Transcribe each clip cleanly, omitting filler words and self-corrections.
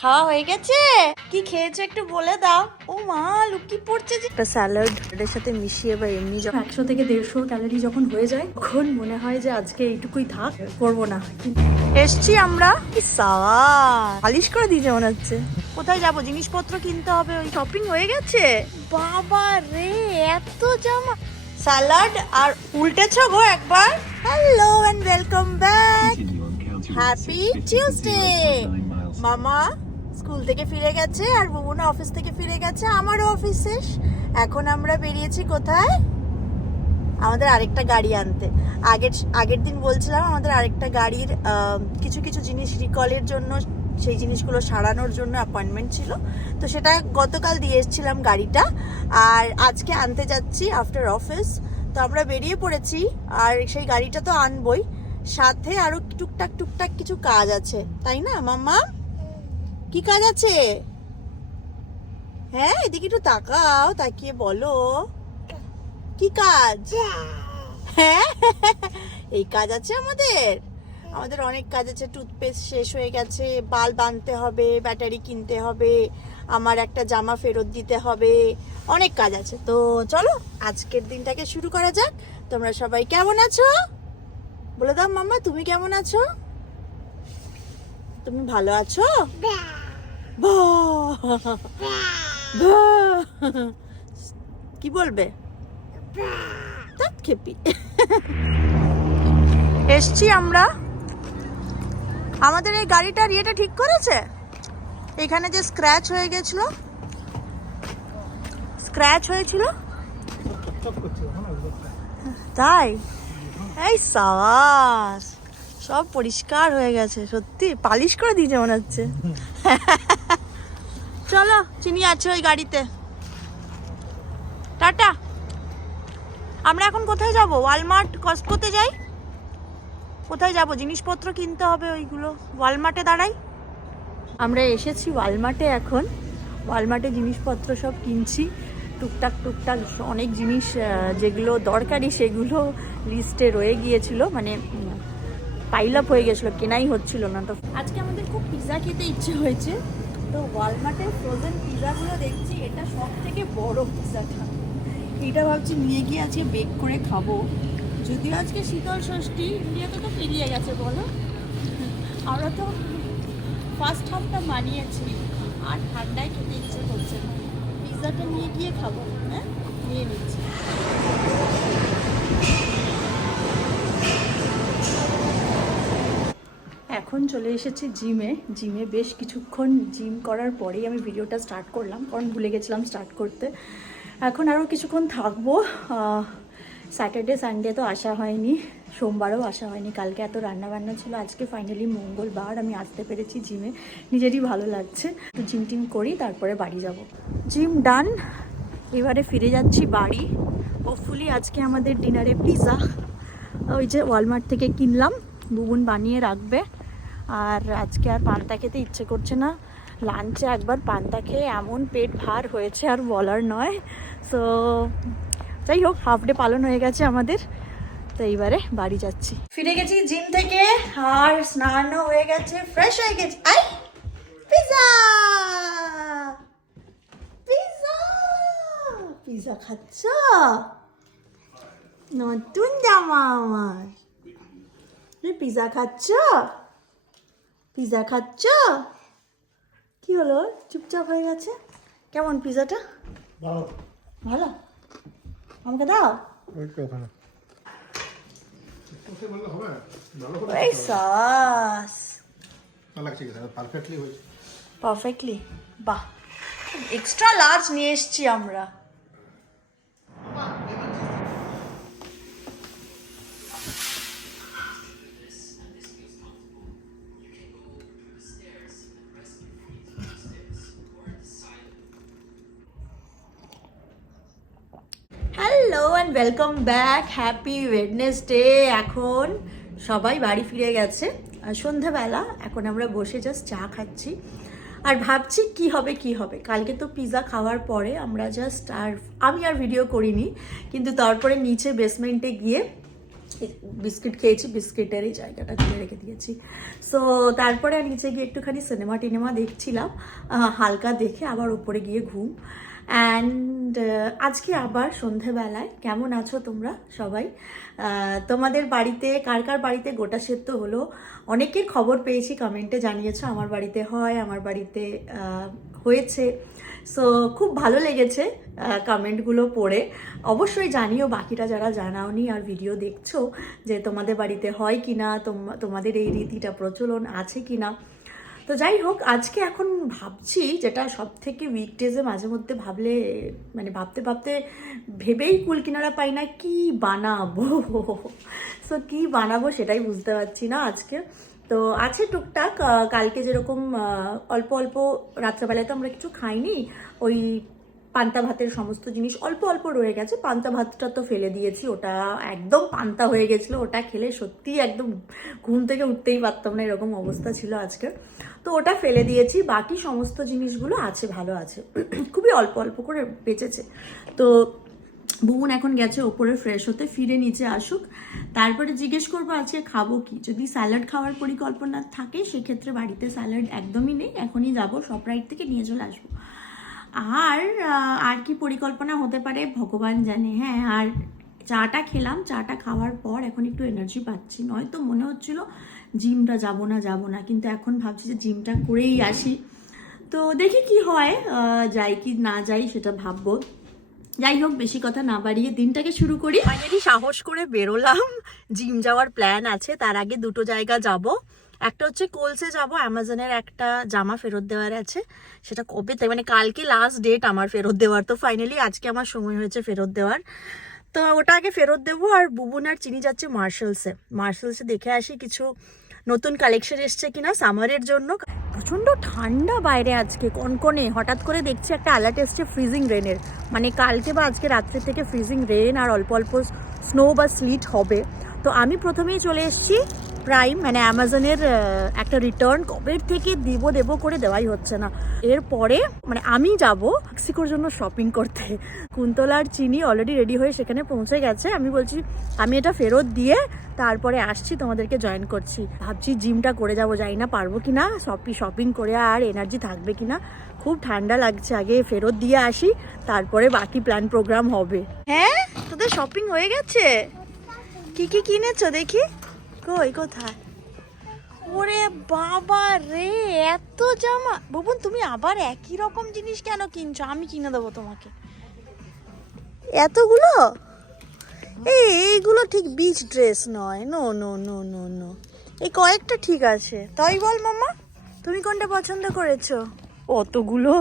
খাওয়া হয়ে গেছে? কি খেয়েছো একটু বলে দাও। ও মা, লুকি পড়ছে যে। একটা স্যালাড এর সাথে মিশিয়ে বা এমনি 100 থেকে 150 ক্যালোরি যখন হয়ে যায় তখন মনে হয় যে আজকে এইটুকুই থাক, করবো না। এসছি আমরা। সাওয়া পালিশ করে দিয়েছে মনে হচ্ছে। কোথায় যাব? জিনিসপত্র কিনতে হবে। ওই শপিং হয়ে গেছে? বাবা রে, এত জামা। স্যালাড আর উল্টেছো গো একবার। Hello and welcome back. Happy Tuesday. মামা স্কুল থেকে ফিরে গেছে আর বুবুনা অফিস থেকে ফিরে গেছে, আমারও অফিস শেষ। এখন আমরা বেরিয়েছি কোথায়? আমাদের আরেকটা গাড়ি আনতে। আগের দিন বলছিলাম আমাদের আরেকটা গাড়ির কিছু কিছু জিনিস রিকলের জন্য, সেই জিনিসগুলো সারানোর জন্য অ্যাপয়েন্টমেন্ট ছিল, তো সেটা গতকাল দিয়ে এসেছিলাম গাড়িটা, আর আজকে আনতে যাচ্ছি আফটার অফিস। তো আমরা বেরিয়ে পড়েছি, আর সেই গাড়িটা তো আনবই, সাথে আরো টুকটাক টুকটাক কিছু কাজ আছে, তাই না মাম্মা? কি কাজ আছে? হ্যাঁ, এদিকে একটু তাকাও, তাকিয়ে বলো কি কাজ। হ্যাঁ, এই কাজ আছে আমাদের অনেক কাজ আছে। টুথপেস্ট শেষ হয়ে গেছে, বাল্ব আনতে হবে, ব্যাটারি কিনতে হবে, আমার একটা জামা ফেরত দিতে হবে, অনেক কাজ আছে। তো চলো আজকের দিনটাকে শুরু করা যাক। তোমরা সবাই কেমন আছো বলে দাও মাম্মা, তুমি কেমন আছো? তুমি ভালো আছো? কি বলবে? খেপি। এসছি আমরা। আমাদের এই গাড়িটার ইয়েটা ঠিক করেছে। এখানে যে স্ক্র্যাচ হয়েছিল, তাই? এই সাবাস, সব পরিষ্কার হয়ে গেছে, সত্যি পালিশ করে দিয়েছে মনে হচ্ছে। চলো, চিনি আছে ওই গাড়িতে। টাটা। আমরা এখন কোথায় যাব? ওয়ালমার্ট, কস্টকোতে যাই? কোথায় যাব? জিনিসপত্র কিনতে হবে, ওইগুলো ওয়ালমার্টে দাঁড়াই। আমরা এসেছি ওয়ালমার্টে। এখন ওয়ালমার্টে জিনিসপত্র সব কিনছি, টুকটাক টুকটাক অনেক জিনিস যেগুলো দরকারি সেগুলো লিস্টে রয়ে গিয়েছিল, মানে পাইল আপ হয়ে গেছিলো, কেনাই হচ্ছিল না। তো আজকে আমাদের খুব পিৎজা খেতে ইচ্ছে হয়েছে, তো ওয়ালমার্টের ফ্রোজেন পিৎজাগুলো দেখছি, এটা সব থেকে বড় পিৎজাটা। এটা ভাবছি নিয়ে গিয়ে আজকে বেক করে খাবো। যদিও আজকে শীতল ষষ্ঠী, ইন্ডিয়াতে তো পেরিয়ে গেছে বলো, আমরা তো ফার্স্ট হাফটা মানিয়েছি, আর ঠান্ডায় খেতে ইচ্ছে করছে না। পিৎজাটা নিয়ে গিয়ে খাবো। হ্যাঁ, নিয়ে নিচ্ছি। এখন চলে এসেছি জিমে বেশ কিছুক্ষণ জিম করার পরেই আমি ভিডিওটা স্টার্ট করলাম, কারণ ভুলে গেছিলাম স্টার্ট করতে। এখন আরও কিছুক্ষণ থাকবো। স্যাটারডে সানডে তো আসা হয়নি, সোমবারও আসা হয়নি, কালকে এত রান্নাবান্না ছিল, আজকে ফাইনালি মঙ্গলবার আমি আসতে পেরেছি জিমে, নিজেরই ভালো লাগছে। তো জিম টিম করি, তারপরে বাড়ি যাব। জিম ডান, এবারে ফিরে যাচ্ছি বাড়ি। হোপফুলি আজকে আমাদের ডিনারে পিৎজা, ওই যে ওয়ালমার্ট থেকে কিনলাম, বুবুন বানিয়ে রাখবে। আর আজকে আর পান্তা খেতে ইচ্ছে করছে না, লাঞ্চে একবার পান্তা খেয়ে এমন পেট ভার হয়েছে আর বলার নয়। সো যাই হোক, হাফ ডে পালন হয়ে গেছে আমাদের, তো এইবারে বাড়ি যাচ্ছি। ফিরে গেছি জিম থেকে, আর স্নানও হয়ে গেছে, ফ্রেশ হয়ে গেছে। আই পিৎজা, পিৎজা, পিৎজা খাচ্ছ? নতুন জামা আমার। পিৎজা খাচ্ছ? পিৎজা খাচ্ছ? কি হলো, চুপচাপ হয়ে গেছে? কেমন পিৎজাটা? ভালো, আমাকে দাও। এই সস পারফেক্টলি, বাহ। এক্সট্রা লার্জ নিয়ে এসছি আমরা। Hello and welcome back, happy Wednesday. এখন সবাই বাড়ি ফিরে গেছে, সন্ধ্যাবেলা। এখন আমরা বসে জাস্ট চা খাচ্ছি আর ভাবছি কি হবে। কালকে তো পিৎজা খাওয়ার পরে আমরা জাস্ট, আর আমি আর ভিডিও করিনি, কিন্তু তারপরে নিচে বেসমেন্টে গিয়ে বিস্কিট খেয়েছি, বিস্কিটের এই জায়গাটা খুলে রেখে দিয়েছি। সো তারপরে নিচে গিয়ে একটুখানি সিনেমা দেখছিলাম, হালকা দেখে আবার উপরে গিয়ে ঘুম। অ্যান্ড আজকে আবার সন্ধেবেলায় কেমন আছো তোমরা সবাই? তোমাদের বাড়িতে কার কার বাড়িতে গোটা সেদ্ধ হলো? অনেকের খবর পেয়েছি, কমেন্টে জানিয়েছো আমার বাড়িতে হয়, আমার বাড়িতে হয়েছে। সো খুব ভালো লেগেছে কমেন্টগুলো পড়ে। অবশ্যই জানিও বাকিটা যারা জানাওনি আর ভিডিও দেখছো যে তোমাদের বাড়িতে হয় কি না, তোমাদের এই রীতিটা প্রচলন আছে কি না। তো যাই হোক, আজকে এখন ভাবছি যেটা সব থেকে উইকডেজে মাঝে মধ্যে ভাবলে মানে ভাবতে ভাবতে ভেবেই কুল কিনারা পাই না কি বানাবো। সো কি বানাবো সেটাই বুঝতে পারছি না আজকে। তো আছে টুকটাক, কালকে যেরকম অল্প অল্প, রাত্রেবেলায় তো আমরা কিছু খাইনি, ওই পান্তা ভাতের সমস্ত জিনিস অল্প অল্প রয়ে গেছে। পান্তা ভাতটা তো ফেলে দিয়েছি, ওটা একদম পান্তা হয়ে গেছিলো, ওটা খেলে সত্যি একদম ঘুম থেকে উঠতেই পারতাম না, এরকম অবস্থা ছিল আজকে। তো ওটা ফেলে দিয়েছি, বাকি সমস্ত জিনিসগুলো আছে, ভালো আছে, খুবই অল্প অল্প করে বেঁচেছে। তো বোন এখন গেছে ওপরে ফ্রেশ হতে, ফিরে নিচে আসুক, তারপরে জিজ্ঞেস করবো আজকে খাবো কি। যদি স্যালাড খাওয়ার পরিকল্পনা থাকে সেক্ষেত্রে বাড়িতে স্যালাড একদমই নেই, এখনই যাবো শপরাইট থেকে নিয়ে চলে আসবো। আর কি পরিকল্পনা হতে পারে ভগবান জানে। হ্যাঁ, আর চাটা খেলাম, চাটা খাওয়ার পর এখন একটু এনার্জি পাচ্ছি, নয়তো মনে হচ্ছিল জিমটা যাব না, কিন্তু এখন ভাবছি যে জিমটা করেই আসি। তো দেখি কি হয়, যাই কি না যাই সেটা ভাববো। যাই হোক, বেশি কথা না বাড়িয়ে দিনটাকে শুরু করি। ফাইনালি সাহস করে বেরোলাম, জিম যাওয়ার প্ল্যান আছে। তার আগে দুটো জায়গা যাব, একটা হচ্ছে কোলসে যাব, অ্যামাজনের একটা জামা ফেরত দেওয়ার আছে, সেটা কবে তাই মানে কালকে লাস্ট ডেট আমার ফেরত দেওয়ার। তো ফাইনালি আজকে আমার সময় হয়েছে ফেরত দেওয়ার, তো ওটা আগে ফেরত দেবো। আর বুবুন আর চিনি যাচ্ছে মার্শালসে দেখে আসি কিছু নতুন কালেকশন এসছে কিনা সামারের জন্য। প্রচণ্ড ঠান্ডা বাইরে আজকে, কনকনে। হঠাৎ করে দেখছি একটা অ্যালার্ট এসছে ফ্রিজিং রেনের, মানে কালকে বা আজকে রাত্রে থেকে ফ্রিজিং রেন আর অল্প অল্প স্নো বা স্লিট হবে। তো আমি প্রথমেই চলে এসেছি প্রাইম, মানে অ্যামাজনের একটা রিটার্ন কবের থেকে দেবো করে দেওয়াই হচ্ছে না। এরপরে মানে আমি যাব মেক্সিকোর জন্য শপিং করতে। কুন্তলার চিনি অলরেডি রেডি হয়ে সেখানে পৌঁছে গেছে। আমি বলছি আমি এটা ফেরত দিয়ে তারপরে আসছি, তোমাদেরকে জয়েন করছি। ভাবছি জিমটা করে যাবো, যাই না পারবো কি না, শপিং করে আর এনার্জি থাকবে কি না। খুব ঠান্ডা লাগছে, আগে ফেরত দিয়ে আসি, তারপরে বাকি প্ল্যান প্রোগ্রাম হবে। হ্যাঁ, তোদের শপিং হয়ে গেছে? কি কি কিনেছো দেখি? কই, কোথায়? ওরে বাবা রে, এত জামা! বুবুন তুমি আবার একই রকম জিনিস কেন কিনছো? আমি কিনে দেবো তোমাকে। এতগুলো? এইগুলো ঠিক বিচ ড্রেস নয়। No no no no no, এই কয়েকটা ঠিক আছে। তাই বল মামা, তুমি কোনটা পছন্দ করেছো? অতগুলো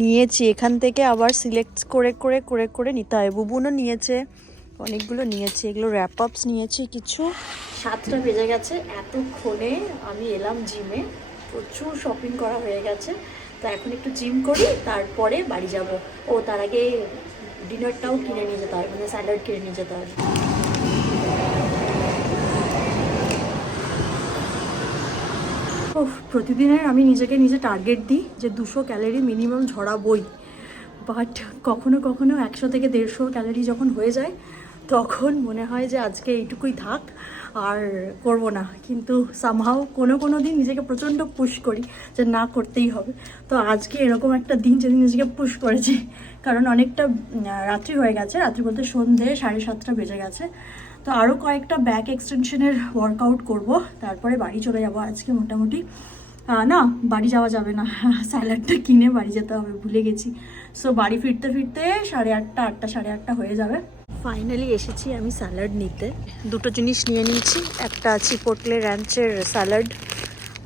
নিয়েছি, এখান থেকে আবার সিলেক্ট করে নিতে হয়। বুবুনও নিয়েছে, অনেকগুলো নিয়েছি। এগুলো র্যাপ আপস নিয়েছি কিছু। 7টা বেজে গেছে, এতক্ষণে আমি এলাম জিমে, প্রচুর শপিং করা হয়ে গেছে। তো এখন একটু জিম করি, তারপরে বাড়ি যাব। ও তার আগে ডিনারটাও কিনে নিয়ে যেতে হবে, মানে স্যালাড কিনে নিয়ে যেতে হবে। ও, প্রতিদিনের আমি নিজে টার্গেট দিই যে 200 ক্যালোরি মিনিমাম ঝরাবই, বাট কখনো 100 থেকে 150 ক্যালোরি যখন হয়ে যায় তখন মনে হয় যে আজকে এইটুকুই থাক, আর করব না। কিন্তু সামহাও কোনো দিন নিজেকে প্রচণ্ড পুশ করি যে না, করতেই হবে। তো আজকে এরকম একটা দিন যেদিন নিজেকে পুশ করেছি, কারণ অনেকটা রাত্রি হয়ে গেছে, রাত্রি বলতে সন্ধে 7:30 বেজে গেছে। তো আরও কয়েকটা ব্যাক এক্সটেনশনের ওয়ার্কআউট করব, তারপরে বাড়ি চলে যাব আজকে মোটামুটি। না, বাড়ি যাওয়া যাবে না, স্যালাডটা কিনে বাড়ি যেতে হবে, ভুলে গেছি। সো বাড়ি ফিরতে 8:30 8:30 হয়ে যাবে। ফাইনালি এসেছি আমি স্যালাড নিতে। দুটো জিনিস নিয়ে নিয়েছি, একটা চিপোটলে র্যাঞ্চের স্যালাড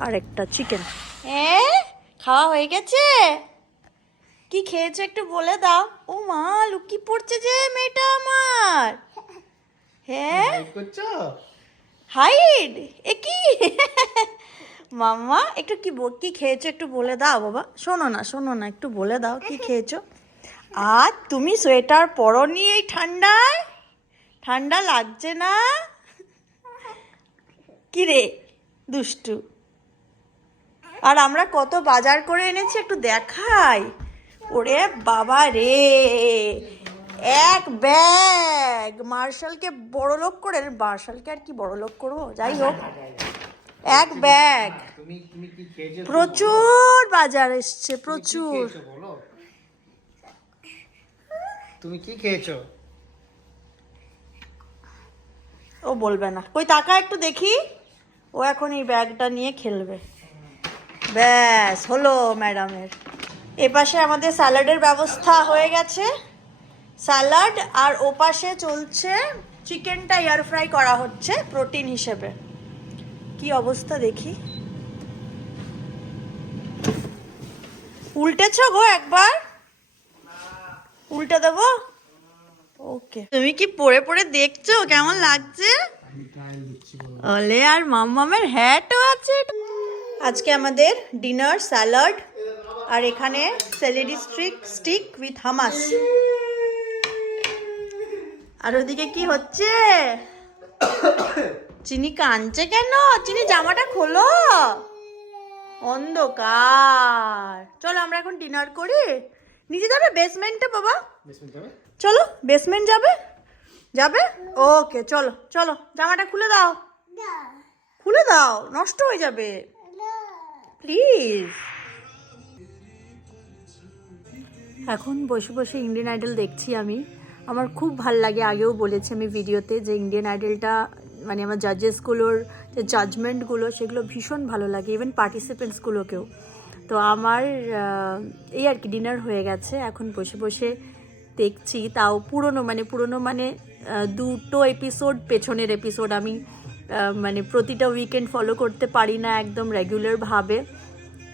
আর একটা চিকেন। খাওয়া হয়ে গেছে? কি খেয়েছো একটু বলে দাও। ও মা, লুকি পড়ছে যে মেয়েটা আমার। হ্যাঁ, হাইড এ কি? মাম্মা একটু কি খেয়েছো একটু বলে দাও বাবা। শোনো না একটু বলে দাও কি খেয়েছো। আর তুমি সোয়েটার পরনি এই ঠান্ডায়? ঠান্ডা লাগছে না? কি রে দুষ্টু। আর আমরা কত বাজার করে এনেছি একটু দেখাই। ওরে বাবা রে, এক ব্যাগ মার্শালকে বড়লোক করে, মার্শালকে আর কি বড়লোক করবো, যাই হোক এক ব্যাগ। প্রচুর বাজার এসছে, প্রচুর। তুমি কি খেয়েছো? ও বলবে না, কই টাকা একটু দেখি। ও এখন এই ব্যাগটা নিয়ে খেলবে। ব্যাস হলো ম্যাডামের। এপাশে আমাদের স্যালাডের ব্যবস্থা হয়ে গেছে, স্যালাড, আর ওপাশে চলছে চিকেনটা এয়ার ফ্রাই করা হচ্ছে প্রোটিন হিসেবে। কি অবস্থা দেখি। উল্টেছ গো একবার, উল্টে দেবো। ওকে, তুমি কি পড়ে পড়ে দেখছো কেমন লাগছে? ওলে, আর মাম্মামের হ্যাটও আছে। আজকে আমাদের ডিনার স্যালাড, আর এখানে সেলেরি স্টিক উইথ হামাস। আর ওদিকে কি হচ্ছে? চিনি কাঁদছে কেন? চিনি জামাটা খোলো, অন্ধকার। চলো আমরা এখন ডিনার করি। নিচে যাবে বেসমেন্টে বাবা? চলো বেসমেন্ট যাবে, যাবে? ওকে চলো চলো, জামাটা খুলে দাও, খুলে দাও, নষ্ট হয়ে যাবে প্লিজ। এখন বসে বসে ইন্ডিয়ান আইডল দেখছি আমি। আমার খুব ভাল লাগে, আগেও বলেছি আমি ভিডিওতে, যে ইন্ডিয়ান আইডলটা মানে আমার জাজেসগুলোর যে জাজমেন্টগুলো সেগুলো ভীষণ ভালো লাগে, ইভেন পার্টিসিপেন্টসগুলোকেও। তো আমার এই আর কি ডিনার হয়ে গেছে, এখন বসে বসে দেখছি। তাও পুরনো মানে দুটো এপিসোড পেছনের এপিসোড। আমি মানে প্রতিটা উইকেন্ড ফলো করতে পারি না একদম রেগুলারভাবে।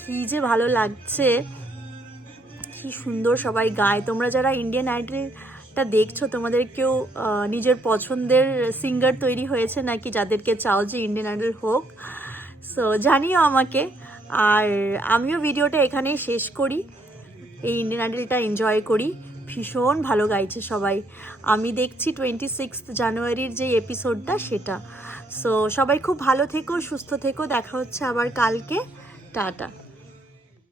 কী যে ভালো লাগছে, কি সুন্দর সবাই গায়। তোমরা যারা ইন্ডিয়ান আইডলটা দেখছো, তোমাদেরকেও নিজের পছন্দের সিঙ্গার তৈরি হয়েছে নাকি, যাদেরকে চাও যে ইন্ডিয়ান আইডল হোক? সো জানিও আমাকে। আর আমিও ভিডিওটা এখানেই শেষ করি। এই ইন্ডিয়ান আইডলটা এনজয় করি, ভীষণ ভালো গাইছে সবাই। আমি দেখছি 26 জানুয়ারির যে এপিসোডটা সেটা। সো সবাই খুব ভালো থেকো, সুস্থ থেকো, দেখা হচ্ছে আবার কালকে। টাটা।